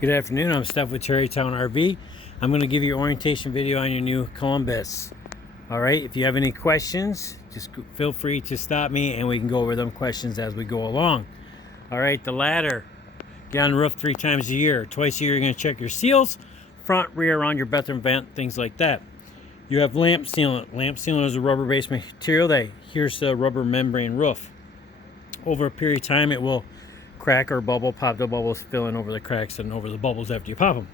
Good afternoon, I'm Steph with TerryTown RV. I'm going to give you an orientation video on your new Columbus. Alright, if you have any questions, just feel free to stop me and we can go over them questions as we go along. Alright, the ladder. Get on the roof 3 times a year. Twice a year you're going to check your seals, front, rear, around your bathroom vent, things like that. You have lamp sealant. Lamp sealant is a rubber-based material that adheres to a rubber membrane roof. Over a period of time it will crack or bubble, pop the bubbles, fill in over the cracks and over the bubbles after you pop them.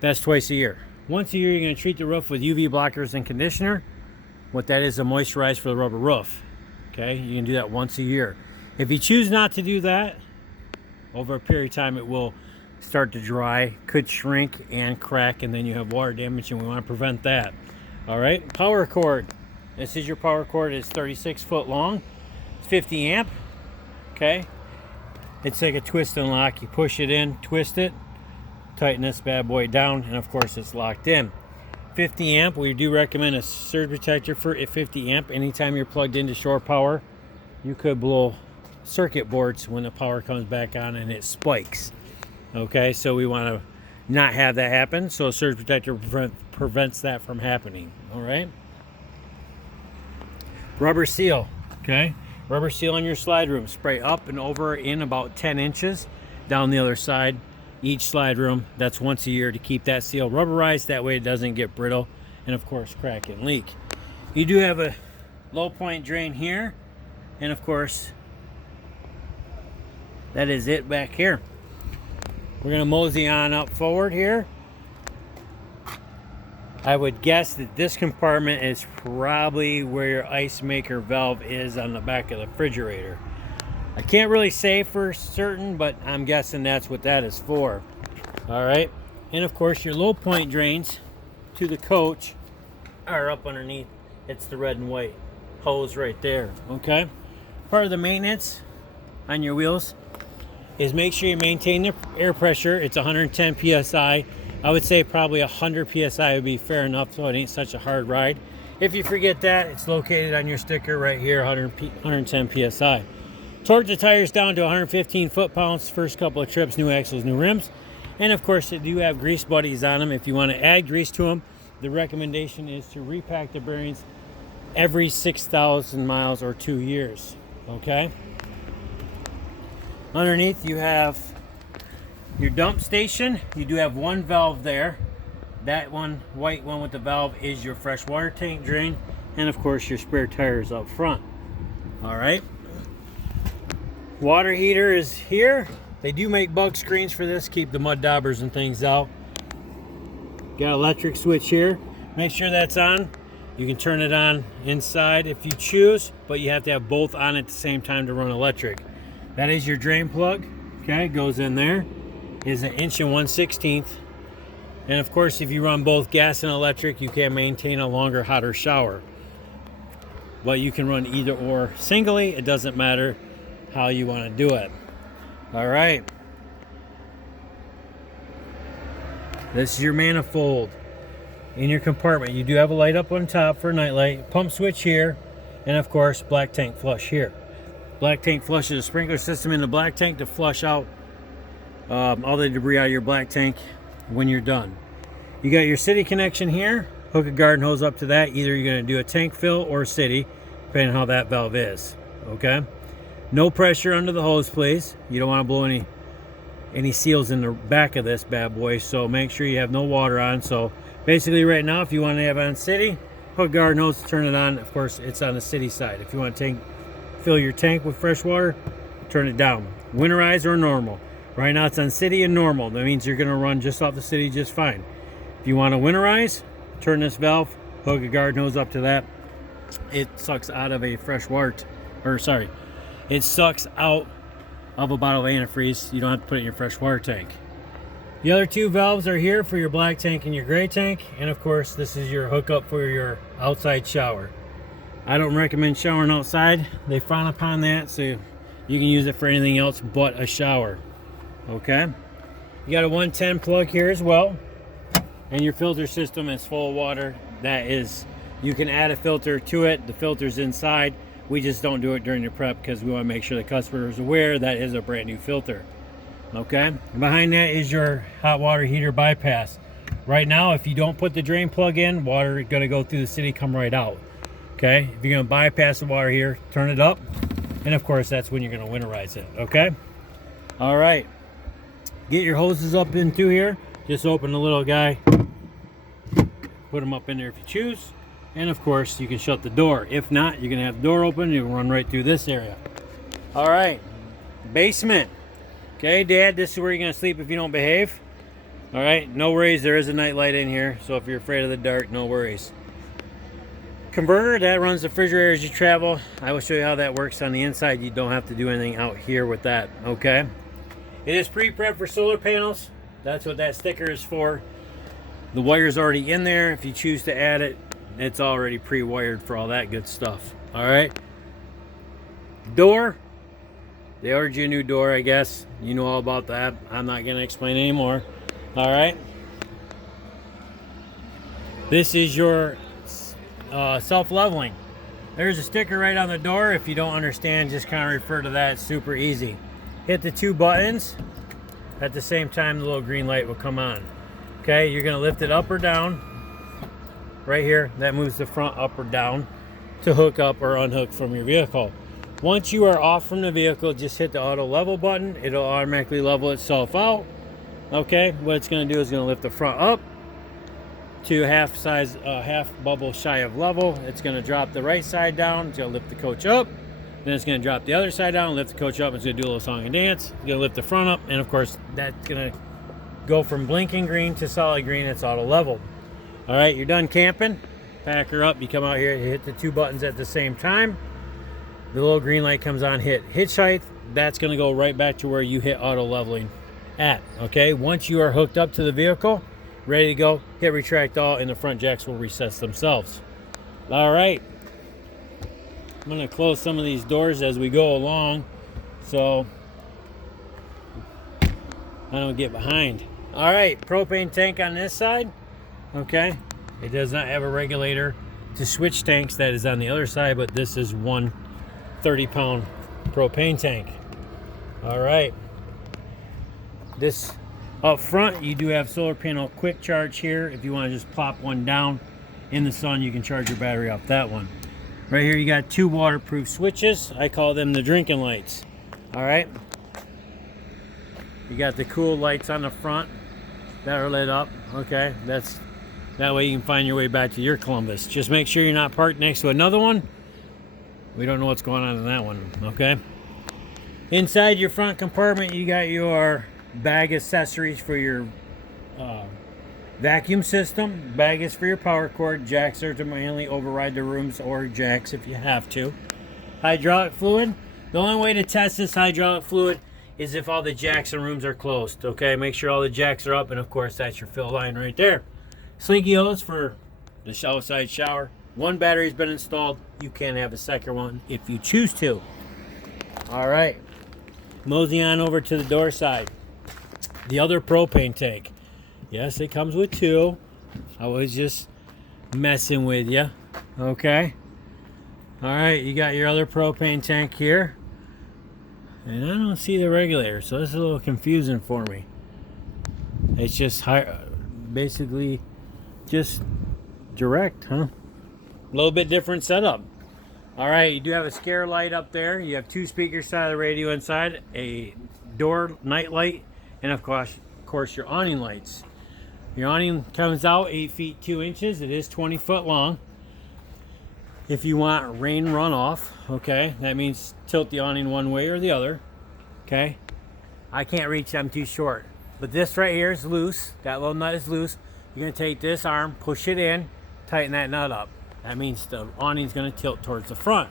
That's twice a year. Once a year, you're going to treat the roof with UV blockers and conditioner. What that is, a moisturizer for the rubber roof. Okay, you can do that once a year. If you choose not to do that, over a period of time, it will start to dry, could shrink and crack, and then you have water damage, and we want to prevent that. All right, power cord. This is your power cord. It's 36 foot long. It's 50 amp. Okay. It's like a twist and lock. You push it in, twist it, tighten this bad boy down, and of course it's locked in. 50 amp, we do recommend a surge protector for 50 amp. Anytime you're plugged into shore power, you could blow circuit boards when the power comes back on and it spikes. Okay, so we want to not have that happen, so a surge protector prevents that from happening. All right. Rubber seal. Okay. Rubber seal on your slide room. Spray up and over in about 10 inches down the other side. Each slide room. That's once a year to keep that seal rubberized. That way it doesn't get brittle and of course crack and leak. You do have a low point drain here. And of course, that is it back here. We're going to mosey on up forward here. I would guess that this compartment is probably where your ice maker valve is on the back of the refrigerator. I can't really say for certain, but I'm guessing that's what that is for. All right, and of course your low point drains to the coach are up underneath. It's the red and white hose right there. Okay, part of the maintenance on your wheels is make sure you maintain the air pressure. It's 110 psi. I would say probably 100 psi would be fair enough, so it ain't such a hard ride. If you forget that, it's located on your sticker right here, 110 psi. Torque the tires down to 115 foot-pounds. First couple of trips, new axles, new rims. And of course, they do have grease buddies on them. If you want to add grease to them, the recommendation is to repack the bearings every 6,000 miles or 2 years. Okay? Underneath, you have your dump station. You do have one valve there. That one, white one with the valve, is your fresh water tank drain, and of course your spare tires up front. All right. Water heater is here. They do make bug screens for this, keep the mud daubers and things out. Got electric switch here. Make sure that's on. You can turn it on inside if you choose, but you have to have both on at the same time to run electric. That is your drain plug. Okay, goes in there. Is 1 1/16 inch, and of course if you run both gas and electric you can maintain a longer, hotter shower, but you can run either or singly. It doesn't matter how you want to do it. All right, this is your manifold. In your compartment you do have a light up on top for a night light, pump switch here, and of course black tank flush here. Black tank flush is a sprinkler system in the black tank to flush out all the debris out of your black tank when you're done. You got your city connection here. Hook a garden hose up to that. Either you're going to do a tank fill or city, depending on how that valve is. Okay. No pressure under the hose, please. You don't want to blow any seals in the back of this bad boy. So make sure you have no water on. So basically, right now, if you want to have it on city, hook a garden hose, turn it on. Of course, it's on the city side. If you want to fill your tank with fresh water, turn it down. Winterize or normal. Right now it's on city and normal. That means you're going to run just off the city just fine. If you want to winterize, turn this valve, hook a garden hose up to that. It sucks out of a fresh water, it sucks out of a bottle of antifreeze. You don't have to put it in your fresh water tank. The other 2 valves are here for your black tank and your gray tank. And of course, this is your hookup for your outside shower. I don't recommend showering outside. They frown upon that, so you can use it for anything else but a shower. Okay, you got a 110 plug here as well, and your filter system is full of water. That is, you can add a filter to it. The filter's inside. We just don't do it during the prep because we want to make sure the customer is aware that is a brand new filter. Okay, behind that is your hot water heater bypass. Right now, if you don't put the drain plug in, water is going to go through the city, come right out. Okay, if you're going to bypass the water here, turn it up, and of course that's when you're going to winterize it. Okay, all right, get your hoses up into here. Just open the little guy, put them up in there if you choose, and of course you can shut the door. If not, you're going to have the door open, you'll run right through this area. All right, basement. Okay, Dad, this is where you're going to sleep if you don't behave. All right, no worries. There is a night light in here, so if you're afraid of the dark, no worries. Converter, that runs the refrigerator as you travel. I will show you how that works on the inside. You don't have to do anything out here with that, okay? It is pre-prepped for solar panels. That's what that sticker is for. The wire's already in there. If you choose to add it, it's already pre-wired for all that good stuff. All right. Door. They ordered you a new door, I guess. You know all about that. I'm not going to explain anymore. All right. This is your self-leveling. There's a sticker right on the door. If you don't understand, just kind of refer to that. It's super easy. Hit the 2 buttons. At the same time, the little green light will come on. Okay, you're going to lift it up or down. Right here, that moves the front up or down to hook up or unhook from your vehicle. Once you are off from the vehicle, just hit the auto level button. It'll automatically level itself out. Okay, what it's going to do is going to lift the front up to half bubble shy of level. It's going to drop the right side down. It's going to lift the coach up. Then it's going to drop the other side down, lift the coach up. It's going to do a little song and dance. It's going to lift the front up, and of course, that's going to go from blinking green to solid green. It's auto leveled. All right, you're done camping. Pack her up. You come out here, you hit the 2 buttons at the same time. The little green light comes on, hit hitch height. That's going to go right back to where you hit auto leveling at. Okay, once you are hooked up to the vehicle, ready to go, hit retract all, and the front jacks will recess themselves. All right, I'm going to close some of these doors as we go along so I don't get behind. All right, propane tank on this side. Okay, it does not have a regulator to switch tanks. That is on the other side, but this is one 30-pound propane tank. All right, this up front, you do have solar panel quick charge here. If you want to just plop one down in the sun, you can charge your battery off that one. Right here, you got 2 waterproof switches. I call them the drinking lights. All right, you got the cool lights on the front that are lit up. Okay, that way you can find your way back to your Columbus. Just make sure you're not parked next to another one. We don't know what's going on in that one. Okay, inside your front compartment, you got your bag accessories for your vacuum system. Bag is for your power cord. Jacks are to mainly override the rooms, or jacks if you have to. Hydraulic fluid. The only way to test this hydraulic fluid is if all the jacks and rooms are closed. Okay, make sure all the jacks are up, and of course that's your fill line right there. Slinky hose for the outside shower. 1 battery's been installed. You can have a second one if you choose to. All right, mosey on over to the door side. The other propane tank. Yes, it comes with 2. I was just messing with you. Okay. All right, you got your other propane tank here. And I don't see the regulator, so this is a little confusing for me. It's just basically just direct, huh? A little bit different setup. All right, you do have a scare light up there. You have 2 speakers side of the radio inside, a door night light, and of course your awning lights. Your awning comes out 8 feet 2 inches. It is 20 foot long. If you want rain runoff, okay, that means tilt the awning one way or the other. Okay, I can't reach, I'm too short. But this right here is loose. That little nut is loose. You're gonna take this arm, push it in, tighten that nut up. That means the awning's gonna tilt towards the front.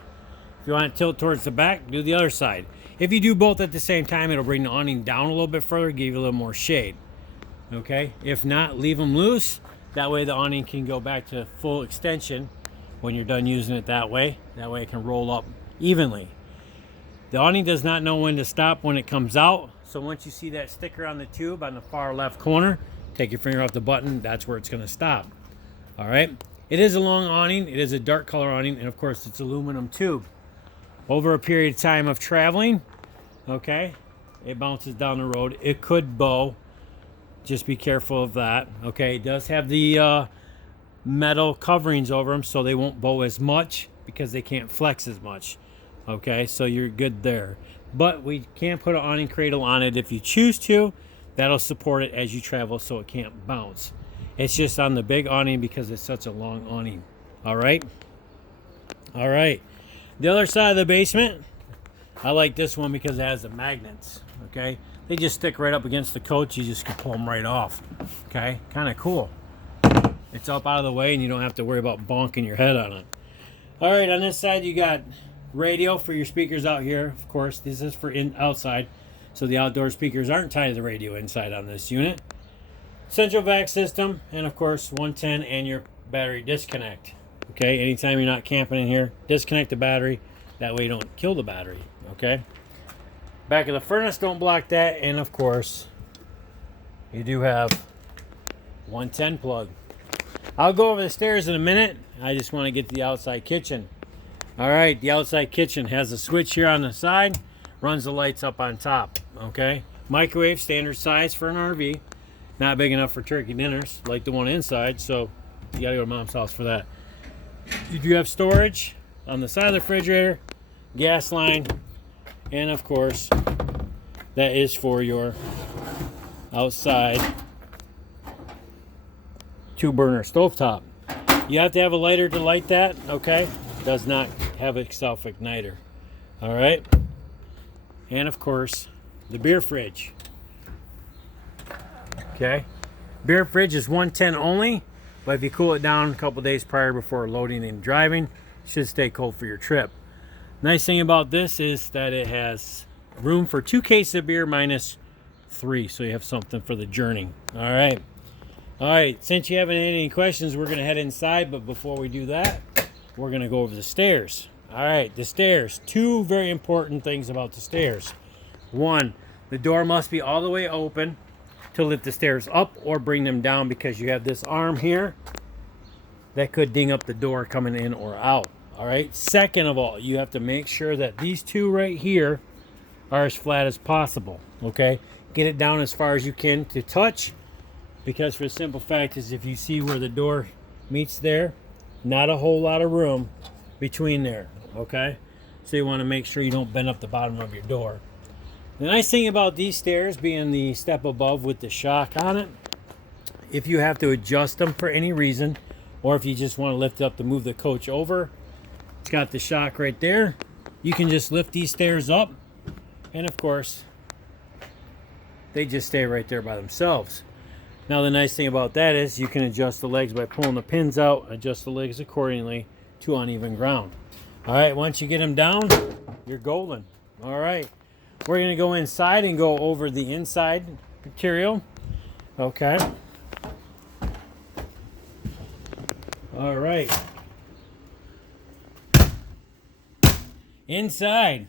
If you want to tilt towards the back, do the other side. If you do both at the same time, it'll bring the awning down a little bit further, give you a little more shade. Okay, if not, leave them loose. That way the awning can go back to full extension when you're done using it that way. That way it can roll up evenly. The awning does not know when to stop when it comes out. So once you see that sticker on the tube on the far left corner, take your finger off the button, that's where it's gonna stop. All right, it is a long awning. It is a dark color awning, and of course it's aluminum tube. Over a period of time of traveling, okay, It bounces down the road. It could bow. Just be careful of that. Okay, it does have the metal coverings over them, so they won't bow as much because they can't flex as much. Okay, so you're good there. But we can put an awning cradle on it if you choose to. That'll support it as you travel so it can't bounce. It's just on the big awning because it's such a long awning. All right. All right. The other side of the basement, I like this one because it has the magnets. Okay, they just stick right up against the coach. You just can pull them right off. Okay, kind of cool. It's up out of the way and you don't have to worry about bonking your head on it. All right, on this side you got radio for your speakers out here. Of course, this is for outside, so the outdoor speakers aren't tied to the radio inside on this unit. Central vac system, and of course 110 and your battery disconnect. Okay, anytime you're not camping in here, disconnect the battery. That way you don't kill the battery. Okay. Back of the furnace, don't block that. And of course, you do have 110 plug. I'll go over the stairs in a minute. I just want to get to the outside kitchen. All right, the outside kitchen has a switch here on the side, runs the lights up on top. Okay. Microwave, standard size for an RV. Not big enough for turkey dinners like the one inside, so you gotta go to mom's house for that. You do have storage on the side of the refrigerator, gas line, and of course that is for your outside 2-burner stovetop. You have to have a lighter to light that. Okay, does not have a self-igniter. All right, and of course the beer fridge. Okay, beer fridge is 110 only, but if you cool it down a couple days prior before loading and driving, it should stay cold for your trip. Nice thing about this is that it has room for 2 cases of beer minus 3, so you have something for the journey. All right, since you haven't had any questions, we're gonna head inside, but before we do that, we're gonna go over the stairs. All right, the stairs. 2 very important things about the stairs. 1, the door must be all the way open to lift the stairs up or bring them down, because you have this arm here that could ding up the door coming in or out. All right, second of all, you have to make sure that these 2 right here are as flat as possible. Okay, get it down as far as you can to touch, because for the simple fact is, if you see where the door meets there, not a whole lot of room between there. Okay, so you want to make sure you don't bend up the bottom of your door. The nice thing about these stairs being the step above with the shock on it, if you have to adjust them for any reason, or if you just want to lift it up to move the coach over, it's got the shock right there. You can just lift these stairs up, and of course they just stay right there by themselves. Now the nice thing about that is you can adjust the legs by pulling the pins out, adjust the legs accordingly to uneven ground. All right, once you get them down, you're golden. All right, we're going to go inside and go over the inside material. Okay. All right. Inside.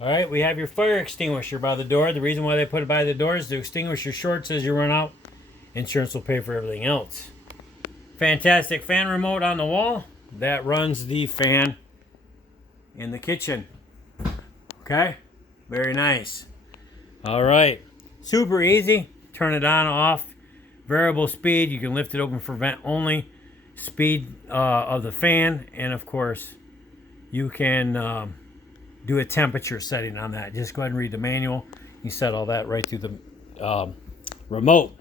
All right, we have your fire extinguisher by the door. The reason why they put it by the door is to extinguish your shorts as you run out. Insurance will pay for everything else. Fantastic fan remote on the wall. That runs the fan in the kitchen. Okay, very nice. All right, super easy. Turn it on, off. Variable speed. You can lift it open for vent only. Speed of the fan, and of course you can do a temperature setting on that. Just go ahead and read the manual. You set all that right through the remote.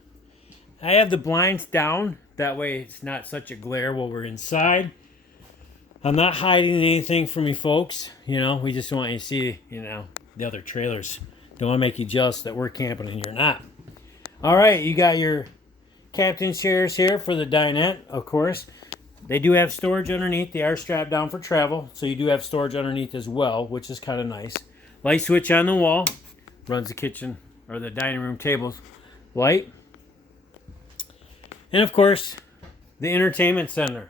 I have the blinds down. That way it's not such a glare while we're inside. I'm not hiding anything from you folks. You know, we just want you to see, you know, the other trailers. Don't want to make you jealous that we're camping and you're not. All right, you got your captain's chairs here for the dinette, of course. They do have storage underneath. They are strapped down for travel, so you do have storage underneath as well, which is kind of nice. Light switch on the wall. Runs the kitchen or the dining room table light. And of course, the entertainment center.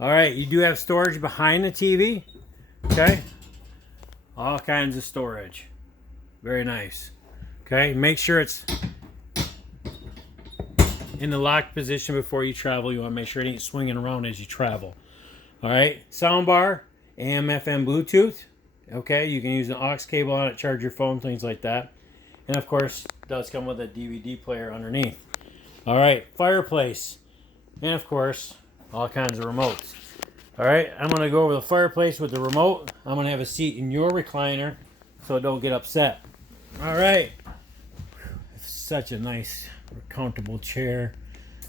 All right, you do have storage behind the TV. Okay. All kinds of storage. Very nice. Okay, make sure it's in the locked position before you travel. You want to make sure it ain't swinging around as you travel. All right, sound bar, AM, FM, Bluetooth. Okay, you can use an aux cable on it, charge your phone, things like that. And of course, it does come with a DVD player underneath. All right, fireplace. And of course, all kinds of remotes. All right, I'm going to go over the fireplace with the remote. I'm going to have a seat in your recliner so don't get upset. All right. Such a nice, comfortable chair.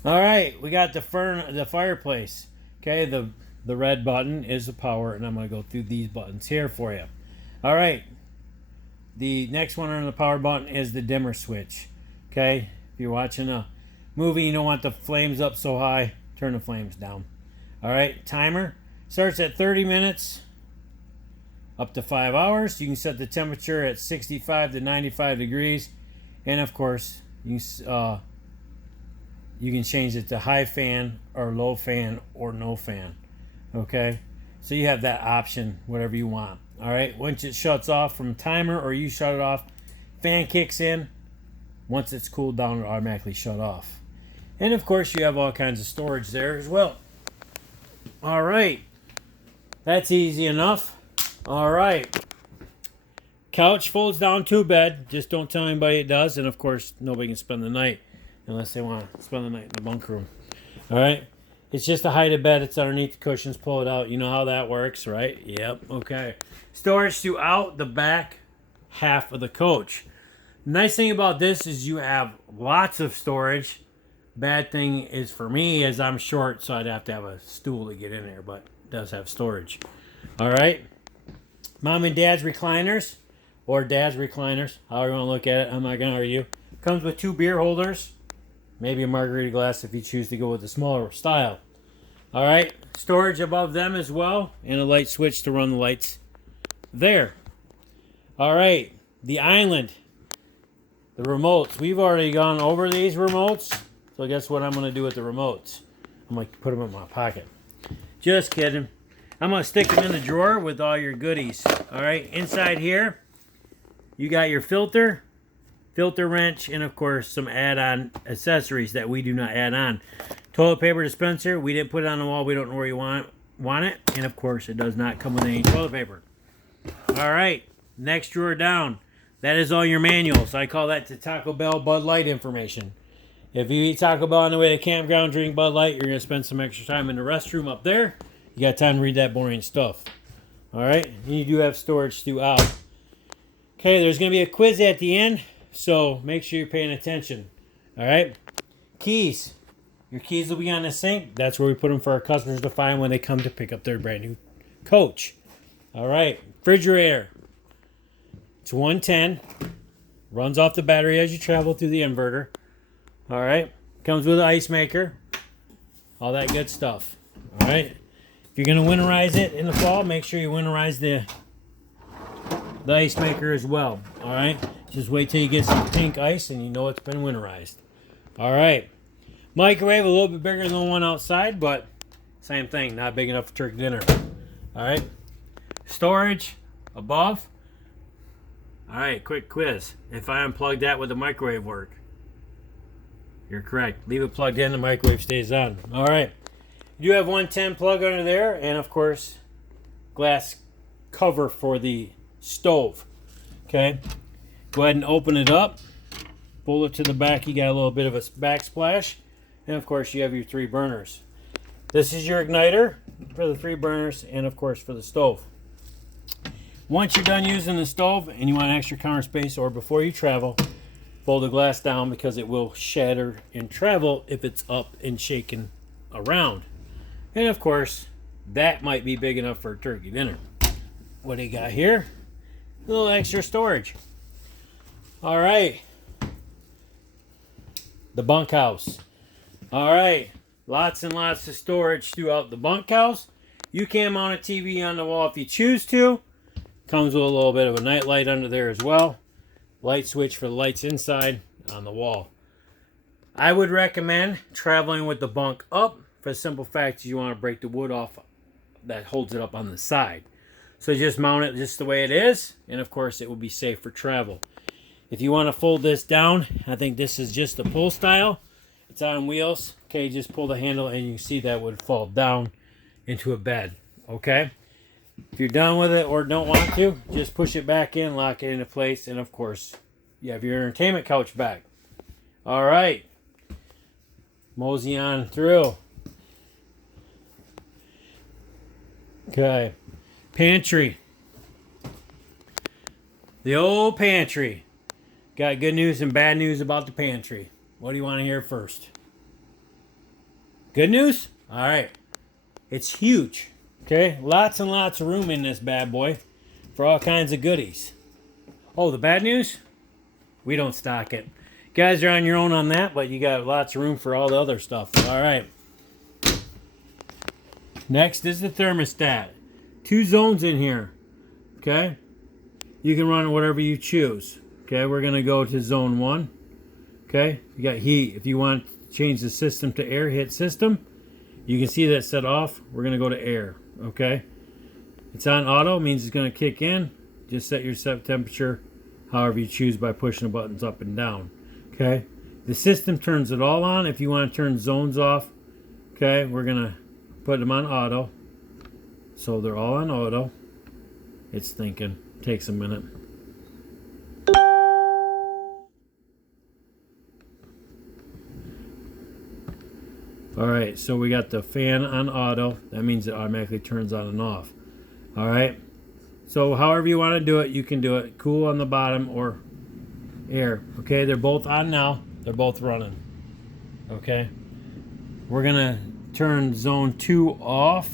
All right, we got the fireplace. Okay, the red button is the power, and I'm going to go through these buttons here for you. All right. The next one on the power button is the dimmer switch. Okay, if you're watching a movie, you don't want the flames up so high, turn the flames down. All right, timer starts at 30 minutes up to 5 hours. You can set the temperature at 65 to 95 degrees, and of course you can change it to high fan or low fan or no fan. Okay, so you have that option, whatever you want. All right, once it shuts off from timer or you shut it off, fan kicks in. Once it's cooled down, it'll automatically shut off. And of course, you have all kinds of storage there as well. All right, that's easy enough. All right, couch folds down to bed. Just don't tell anybody it does. And of course, nobody can spend the night unless they want to spend the night in the bunk room. All right, it's just a height of bed. It's underneath the cushions. Pull it out. You know how that works, right? Yep. Okay. Storage throughout the back half of the coach. Nice thing about this is you have lots of storage. Bad thing is for me is I'm short, so I'd have to have a stool to get in there, but it does have storage. All right. Mom and dad's recliners, or dad's recliners, however you want to look at it. I'm not going to argue. Comes with 2 beer holders, maybe a margarita glass if you choose to go with the smaller style. All right. Storage above them as well, and a light switch to run the lights there. All right. The island. The remotes. We've already gone over these remotes. So guess what I'm going to do with the remotes? I'm going to put them in my pocket. Just kidding. I'm going to stick them in the drawer with all your goodies. All right. Inside here, you got your filter wrench, and of course some add-on accessories that we do not add on. Toilet paper dispenser. We didn't put it on the wall. We don't know where you want it. And of course, it does not come with any toilet paper. All right. Next drawer down. That is all your manuals. I call that the Taco Bell Bud Light information. If you eat Taco Bell on the way to campground, drink Bud Light, you're going to spend some extra time in the restroom up there. You got time to read that boring stuff. All right? And you do have storage throughout. Okay, there's going to be a quiz at the end, so make sure you're paying attention. All right? Keys. Your keys will be on the sink. That's where we put them for our customers to find when they come to pick up their brand new coach. All right? Refrigerator. It's 110. Runs off the battery as you travel through the inverter. All right. Comes with an ice maker. All that good stuff. All right. If you're going to winterize it in the fall, make sure you winterize the ice maker as well. All right. Just wait till you get some pink ice and you know it's been winterized. All right. Microwave, a little bit bigger than the one outside, but same thing. Not big enough for turkey dinner. All right. Storage above. All right, quick quiz. If I unplug that, would the microwave work? You're correct. Leave it plugged in, the microwave stays on. All right. You do have 110 plug under there, and of course, glass cover for the stove. Okay. Go ahead and open it up. Pull it to the back. You got a little bit of a backsplash. And of course, you have your 3 burners. This is your igniter for the 3 burners, and of course, for the stove. Once you're done using the stove and you want extra counter space, or before you travel, fold the glass down because it will shatter in travel if it's up and shaking around. And of course, that might be big enough for a turkey dinner. What do you got here? A little extra storage. All right. The bunkhouse. All right. Lots and lots of storage throughout the bunkhouse. You can mount a TV on the wall if you choose to. Comes with a little bit of a night light under there as well. Light switch for the lights inside on the wall. I would recommend traveling with the bunk up for the simple fact you want to break the wood off that holds it up on the side. So just mount it just the way it is, and of course it will be safe for travel. If you want to fold this down, I think this is just the pull style. It's on wheels. Okay, just pull the handle and you can see that would fall down into a bed. Okay? If you're done with it or don't want to, just push it back in, lock it into place, and of course, You have your entertainment couch back. All right. Mosey on through. Okay. Pantry. The old pantry. Got good news and bad news about the pantry. What do you want to hear first? Good news? All right. It's huge. Okay. Lots and lots of room in this bad boy for all kinds of goodies. Oh, the bad news? We don't stock it. You guys are on your own on that, but you got lots of room for all the other stuff. All right. Next is the thermostat. 2 zones in here. Okay. You can run whatever you choose. Okay, we're going to go to zone 1. Okay, you got heat. If you want to change the system to air, hit system. You can see that set off. We're going to go to air. Okay, it's on auto, means it's going to kick in. Just set your set temperature however you choose by pushing the buttons up and down. Okay, the system turns it all on. If you want to turn zones off, okay, we're going to put them on auto. So they're all on auto. It's thinking. Takes a minute. Alright, so we got the fan on auto. That means it automatically turns on and off. Alright, so however you want to do it, you can do it. Cool on the bottom or air. Okay, they're both on now. They're both running. Okay, we're going to turn zone 2 off.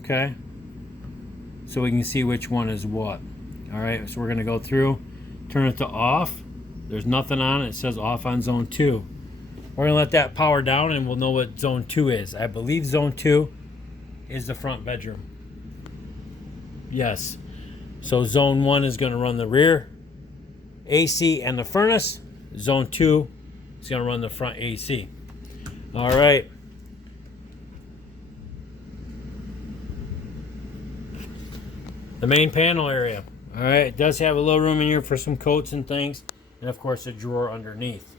Okay, so we can see which one is what. Alright, so we're going to go through, turn it to off. There's nothing on it. It says off on zone 2. We're going to let that power down and we'll know what zone 2 is. I believe zone 2 is the front bedroom. Yes. So zone 1 is going to run the rear AC and the furnace. Zone 2 is going to run the front AC. All right. The main panel area. All right. It does have a little room in here for some coats and things. And of course a drawer underneath.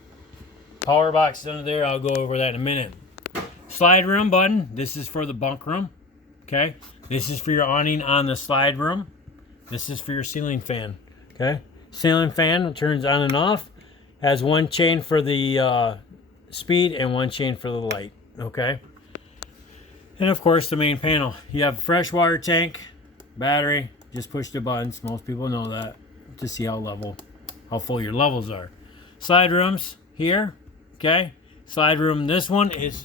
Power box under there, I'll go over that in a minute. Slide room button, this is for the bunk room. Okay, this is for your awning on the slide room. This is for your ceiling fan. Okay, ceiling fan turns on and off. Has one chain for the speed and one chain for the light. Okay, and of course the main panel. You have a fresh water tank, battery. Just push the buttons. Most people know that to see how full your levels are. Slide rooms here. Okay, slide room. This one is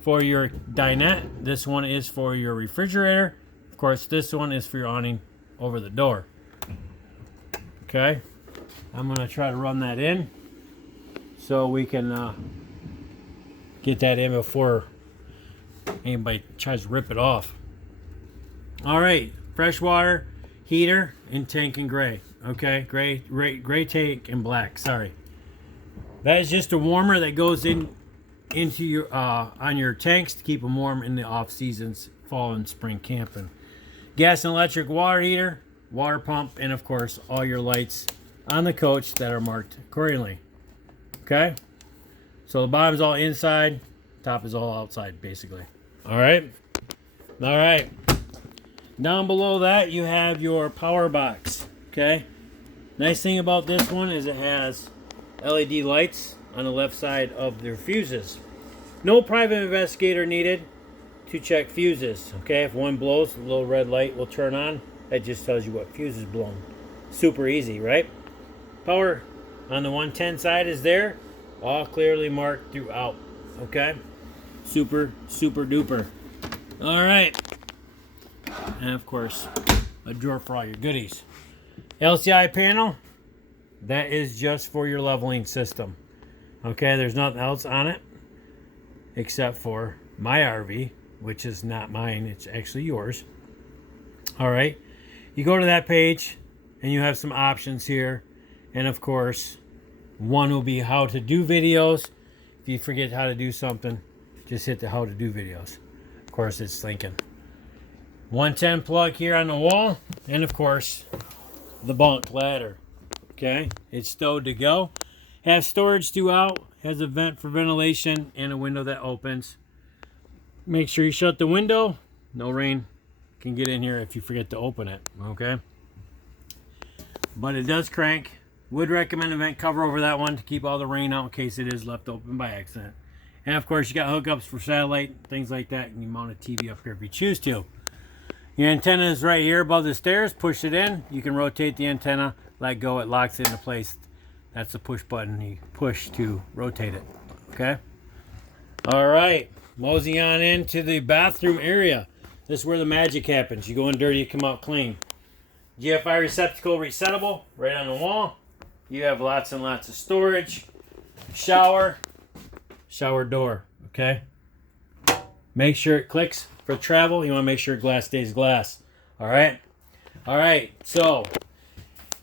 for your dinette. This one is for your refrigerator. Of course, this one is for your awning over the door. Okay, I'm gonna try to run that in so we can get that in before anybody tries to rip it off. All right, fresh-water heater in tank and gray. Okay, gray tank and black. Sorry. That is just a warmer that goes into your on your tanks to keep them warm in the off seasons, fall and spring camping. Gas and electric water heater, water pump, and of course all your lights on the coach that are marked accordingly. Okay, so the bottom's all inside, top is all outside, basically. All right. Down below that you have your power box. Okay. Nice thing about this one is it has LED lights on the left side of their fuses. No private investigator needed to check fuses. Okay, if one blows, the little red light will turn on. That just tells you what fuse is blown. Super easy, right? Power on the 110 side is there, all clearly marked throughout. Okay, super duper. All right, and of course a drawer for all your goodies. LCI panel. That is just for your leveling system. Okay, there's nothing else on it except for my RV, which is not mine, it's actually yours. All right, you go to that page and you have some options here, and of course one will be how to do videos. If you forget how to do something, just hit the how to do videos. Of course it's Lincoln. 110 plug here on the wall, and of course the bunk ladder. Okay, it's stowed to go. Has storage throughout, has a vent for ventilation and a window that opens. Make sure you shut the window. No rain can get in here if you forget to open it. Okay, but it does crank. Would recommend a vent cover over that one to keep all the rain out in case it is left open by accident. And of course, you got hookups for satellite, things like that, and you mount a TV up here if you choose to. Your antenna is right here above the stairs. Push it in. You can rotate the antenna, let go, it locks it into place. That's the push button you push to rotate it. Okay? All right. Mosey on into the bathroom area. This is where the magic happens. You go in dirty, you come out clean. GFI receptacle resettable right on the wall. You have lots and lots of storage. Shower door. Okay? Make sure it clicks for travel. You want to make sure glass stays glass. All right? All right. So,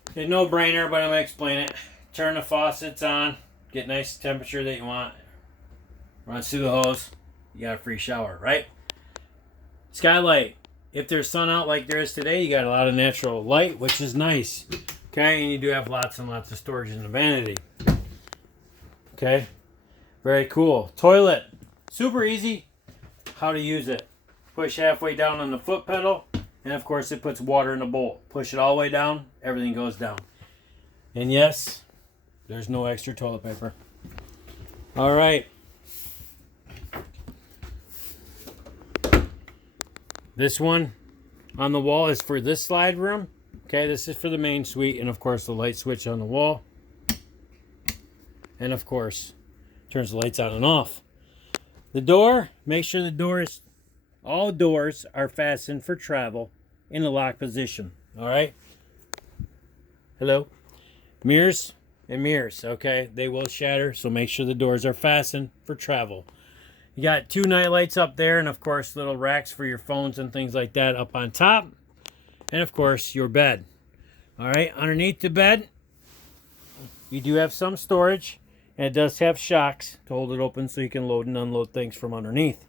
it's a no-brainer, but I'm going to explain it. Turn the faucets on. Get nice temperature that you want. Runs through the hose. You got a free shower, right? Skylight. If there's sun out like there is today, you got a lot of natural light, which is nice. Okay? And you do have lots and lots of storage in the vanity. Okay? Very cool. Toilet. Super easy how to use it. Push halfway down on the foot pedal, and of course it puts water in the bowl. Push it all the way down, everything goes down. And yes, there's no extra toilet paper. All right. This one on the wall is for this slide room. Okay, this is for the main suite, and of course the light switch on the wall. And of course, turns the lights on and off. The door, make sure the door is, all doors are fastened for travel in the lock position. All right. Hello. Mirrors and mirrors. Okay, they will shatter, so make sure the doors are fastened for travel. You got 2 night lights up there, and of course little racks for your phones and things like that up on top. And of course your bed. All right, underneath the bed, you do have some storage. And it does have shocks to hold it open so you can load and unload things from underneath.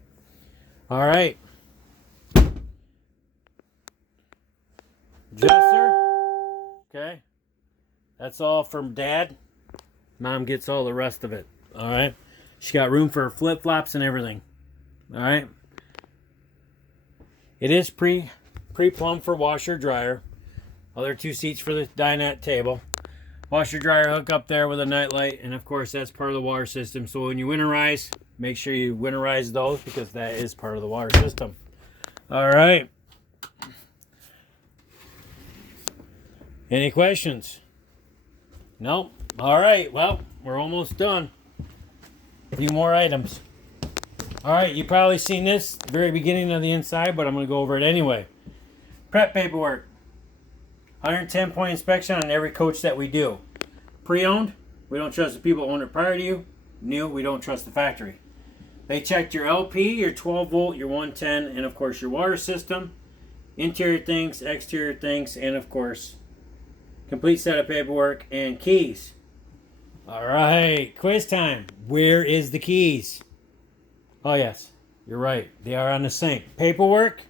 All right. Dresser. Okay. That's all from Dad. Mom gets all the rest of it. All right. She got room for flip-flops and everything. All right. It is pre-plumbed for washer dryer. Other 2 seats for the dinette table. Washer dryer hook up there with a nightlight, and of course that's part of the water system. So when you winterize, make sure you winterize those because that is part of the water system. All right. Any questions? Nope. All right. Well, we're almost done. A few more items. All right. You probably seen this very beginning of the inside, but I'm going to go over it anyway. Prep paperwork. 110-point inspection on every coach that we do. Pre-owned, we don't trust the people who owned it prior to you. New, we don't trust the factory. They checked your LP, your 12 volt, your 110, and of course your water system, interior things, exterior things, and of course, complete set of paperwork and keys. All right, quiz time. Where is the keys? Oh yes, you're right. They are on the sink. Paperwork,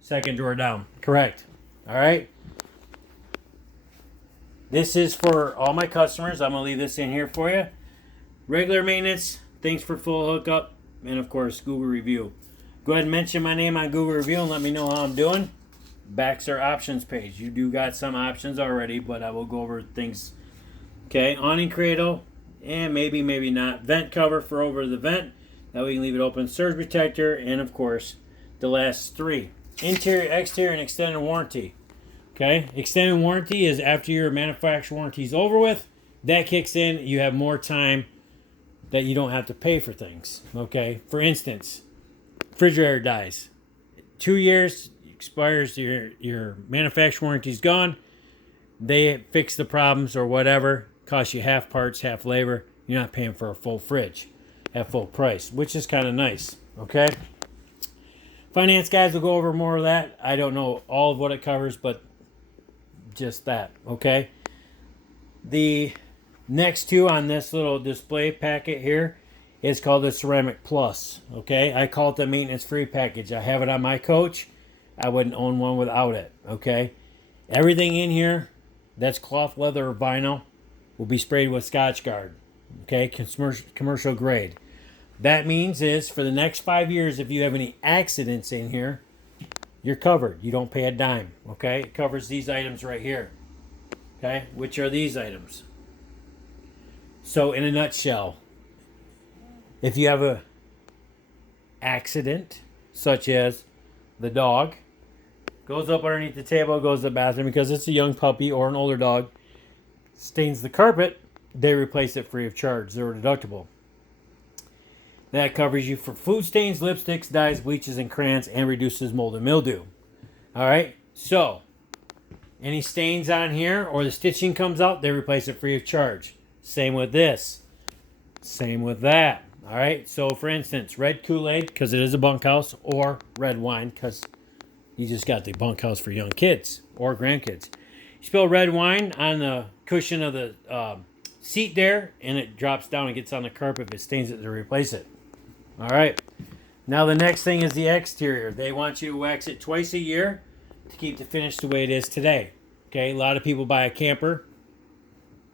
second drawer down. Correct. All right. This is for all my customers. I'm going to leave this in here for you. Regular maintenance, things for full hookup, and of course, Google review. Go ahead and mention my name on Google review and let me know how I'm doing. Back's our options page. You do got some options already, but I will go over things. Okay, awning cradle, and maybe not. Vent cover for over the vent. That way you can leave it open. Surge protector, and of course, the last 3. Interior, exterior, and extended warranty. Okay, extended warranty is after your manufacturer warranty is over with. That kicks in. You have more time that you don't have to pay for things. Okay, for instance, refrigerator dies. 2 years expires. Your manufacturer warranty is gone. They fix the problems or whatever. Cost you half parts, half labor. You're not paying for a full fridge at full price, which is kind of nice. Okay. Finance guys will go over more of that. I don't know all of what it covers, but just that, okay? The next 2 on this little display packet here is called the Ceramic Plus, okay? I call it the maintenance free package. I have it on my coach. I wouldn't own one without it, okay? Everything in here that's cloth, leather, or vinyl will be sprayed with Scotch Guard, okay? Commercial grade. That means is for the next 5 years, if you have any accidents in here, you're covered. You don't pay a dime, okay? It covers these items right here. okay, which are these items. So in a nutshell, if you have a accident, such as the dog goes up underneath the table, goes to the bathroom because it's a young puppy or an older dog, stains the carpet, they replace it free of charge. They're deductible. That covers you for food stains, lipsticks, dyes, bleaches, and crayons, and reduces mold and mildew. All right, so any stains on here or the stitching comes out, they replace it free of charge. Same with this. Same with that. All right, so for instance, red Kool-Aid, because it is a bunkhouse, or red wine, because you just got the bunkhouse for young kids or grandkids. You spill red wine on the cushion of the seat there, and it drops down and gets on the carpet. If it stains it, to replace it. All right. Now the next thing is the exterior. They want you to wax it twice a year to keep the finish the way it is today. Okay, a lot of people buy a camper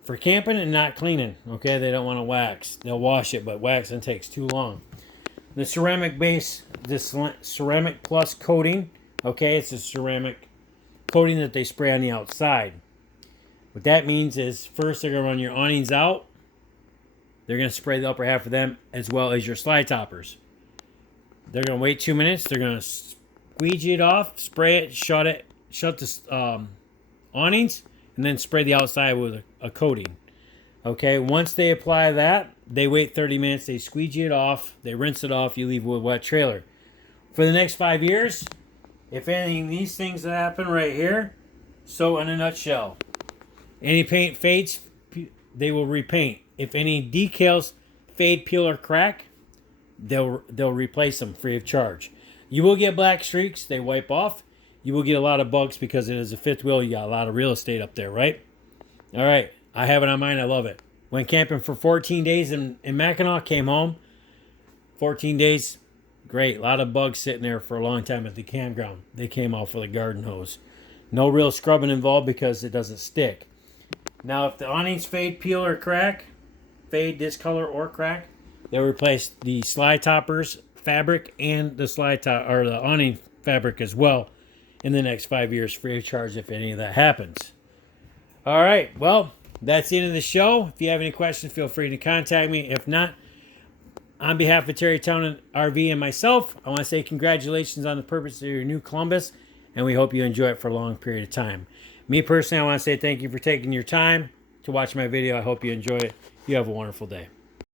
for camping and not cleaning. Okay, they don't want to wax. They'll wash it, but waxing takes too long. The ceramic base, this ceramic plus coating. Okay, it's a ceramic coating that they spray on the outside. What that means is first they're going to run your awnings out. They're going to spray the upper half of them as well as your slide toppers. They're going to wait 2 minutes. They're going to squeegee it off, spray it, shut the awnings, and then spray the outside with a coating. Okay, once they apply that, they wait 30 minutes. They squeegee it off. They rinse it off. You leave with a wet trailer. For the next 5 years, if anything, these things that happen right here, so in a nutshell, any paint fades, they will repaint. If any decals fade, peel, or crack, they'll replace them free of charge. You will get black streaks. They wipe off. You will get a lot of bugs because it is a fifth wheel. You got a lot of real estate up there, right? All right. I have it on mine. I love it. Went camping for 14 days in Mackinac. Came home. 14 days. Great. A lot of bugs sitting there for a long time at the campground. They came off with a garden hose. No real scrubbing involved because it doesn't stick. Now, if the awnings fade, peel, or crack, fade, discolor, or crack, they'll replace the slide toppers fabric and the slide top or the awning fabric as well in the next 5 years, free of charge if any of that happens. All right, well, that's the end of the show. If you have any questions, feel free to contact me. If not, on behalf of TerryTown RV and myself, I want to say congratulations on the purchase of your new Columbus, and we hope you enjoy it for a long period of time. Me personally, I want to say thank you for taking your time to watch my video. I hope you enjoy it. You have a wonderful day.